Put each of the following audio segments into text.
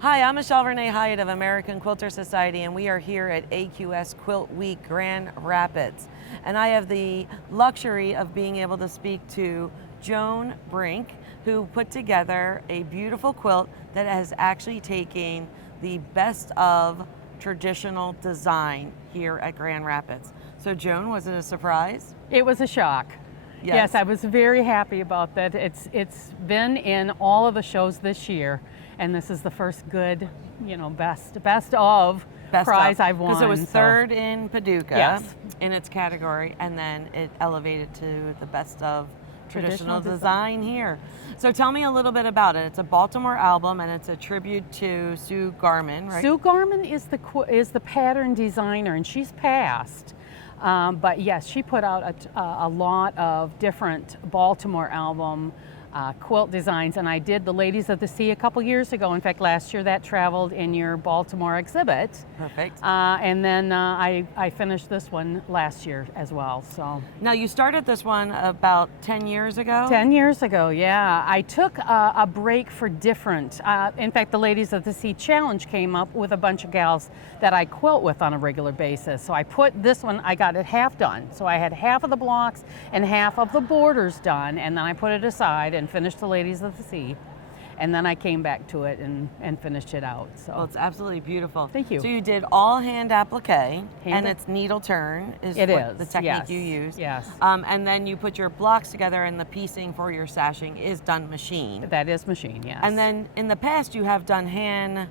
Hi, I'm Renee Hiatt of American Quilter Society, and we are here at AQS Quilt Week, Grand Rapids. And I have the luxury of being able to speak to Joan Brink, who put together a beautiful quilt that has actually taken the best of traditional design here at Grand Rapids. So Joan, was it a surprise? It was a shock. Yes, I was very happy about that. It's been in all of the shows this year, and this is the first good, best of prize I've won. Because it was third in Paducah Yes. in its category, and then it elevated to the best of traditional design here. So tell me a little bit about it. It's a Baltimore album, and it's a tribute to Sue Garman, right? Sue Garman is the pattern designer, and she's passed. But yes, she put out a lot of different Baltimore album quilt designs, and I did the Ladies of the Sea a couple years ago. In fact, last year that traveled in your Baltimore exhibit. Perfect. And then I finished this one last year as well. So now you started this one about 10 years ago? 10 years ago, yeah. I took a break for different. In fact, the Ladies of the Sea Challenge came up with a bunch of gals that I quilt with on a regular basis. So I put this one, I got it half done. So I had half of the blocks and half of the borders done, and then I put it aside and finished the Ladies of the Sea. And then I came back to it and finished it out. So. Well, it's absolutely beautiful. Thank you. So you did all hand applique, and it's needle turn is the technique you use. Yes. And then you put your blocks together, and the piecing for your sashing is done machine. That is machine, yes. And then in the past you have done hand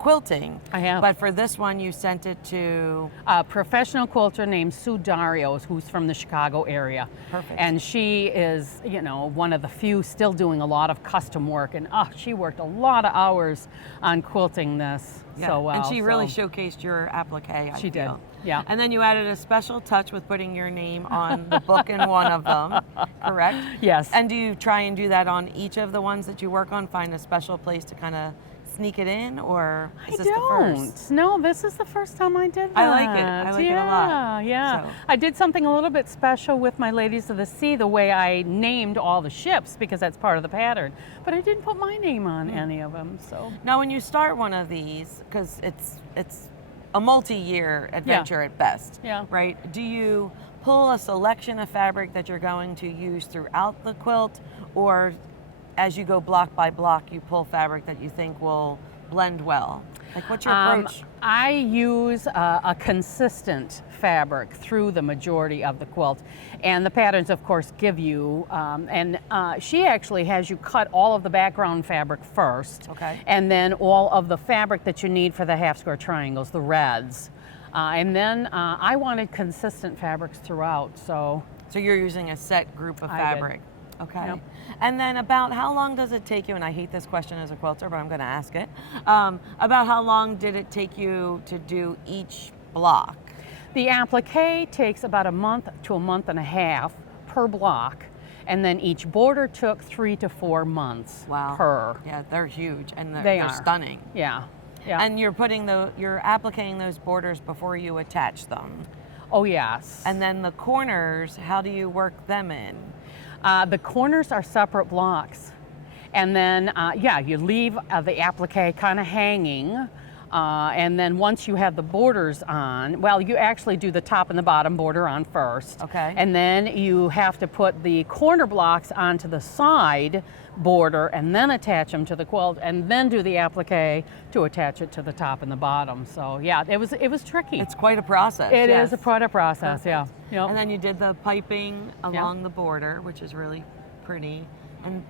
quilting. I have. But for this one you sent it to a professional quilter named Sue Daurio, who's from the Chicago area. Perfect. And she is, one of the few still doing a lot of custom work. And she worked a lot of hours on quilting this so well. And she really showcased your applique, I She feel. did. Yeah. And then you added a special touch with putting your name on the book in one of them, correct? Yes. And do you try and do that on each of the ones that you work on? Find a special place to kind of sneak it in, or is this the first? No, this is the first time I did that. I like it. I like it a lot. Yeah. So. I did something a little bit special with my Ladies of the Sea, the way I named all the ships, because that's part of the pattern. But I didn't put my name on any of them. So now, when you start one of these, because it's a multi-year adventure at best, right? Do you pull a selection of fabric that you're going to use throughout the quilt, or as you go block by block, you pull fabric that you think will blend well? Like, what's your approach? I use a consistent fabric through the majority of the quilt. And the patterns, of course, give you, she actually has you cut all of the background fabric first. Okay. And then all of the fabric that you need for the half square triangles, the reds. And then I wanted consistent fabrics throughout, so. So you're using a set group of fabric. Okay. Yep. And then about how long does it take you, and I hate this question as a quilter, but I'm going to ask it, about how long did it take you to do each block? The applique takes about a month to a month and a half per block, and then each border took 3 to 4 months per. Yeah, they're huge, and they're They are stunning. Yeah. Yeah. And you're you're appliquing those borders before you attach them. Oh, yes. And then the corners, how do you work them in? The corners are separate blocks. And then, you leave the applique kind of hanging. And then once you have the borders on, you actually do the top and the bottom border on first. Okay. And then you have to put the corner blocks onto the side border and then attach them to the quilt, and then do the applique to attach it to the top and the bottom. So yeah, it was tricky. It's quite a process. It is quite a process. Perfect. Yeah. Yep. And then you did the piping along the border, which is really pretty, and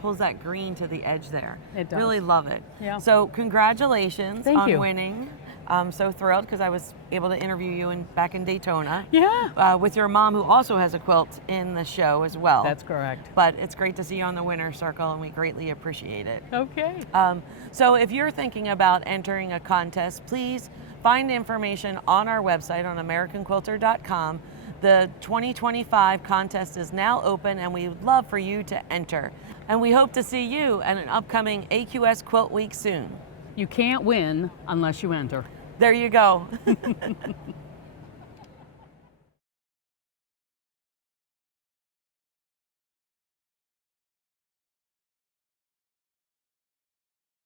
pulls that green to the edge there. It does. Really love it. Yeah. So congratulations Thank on you. winning. I'm so thrilled because I was able to interview you back in Daytona. Yeah. With your mom, who also has a quilt in the show as well. That's correct. But it's great to see you on the winner's circle, and we greatly appreciate it. Okay. So if you're thinking about entering a contest, please find information on our website on AmericanQuilter.com. The 2025 contest is now open, and we would love for you to enter. And we hope to see you at an upcoming AQS Quilt Week soon. You can't win unless you enter. There you go.